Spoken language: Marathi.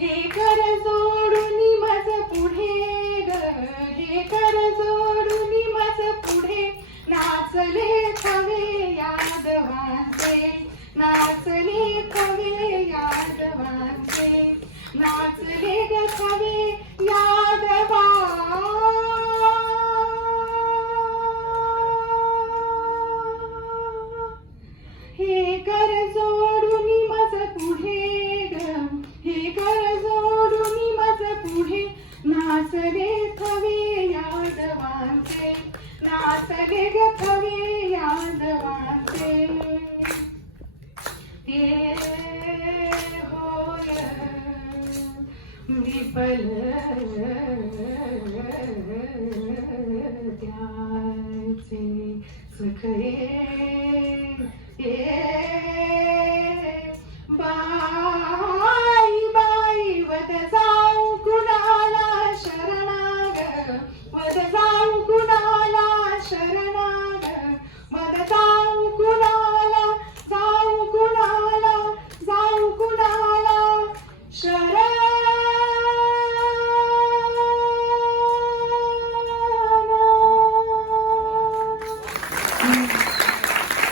हे कर जोडून माझ पुढे ग, हे कर जोडून माझ पुढे, नाचले थवे यादवांचे, नाचले थवे यादवांचे, नाचले ग थवे यादवा. हे कर जोडून माझ पुढे ग, हे कर जोडून माझ पुढे, नाचले थवे यादवांचे, नाचले ग थवे यादवांचे. हे होय विफल त्याचे सखये,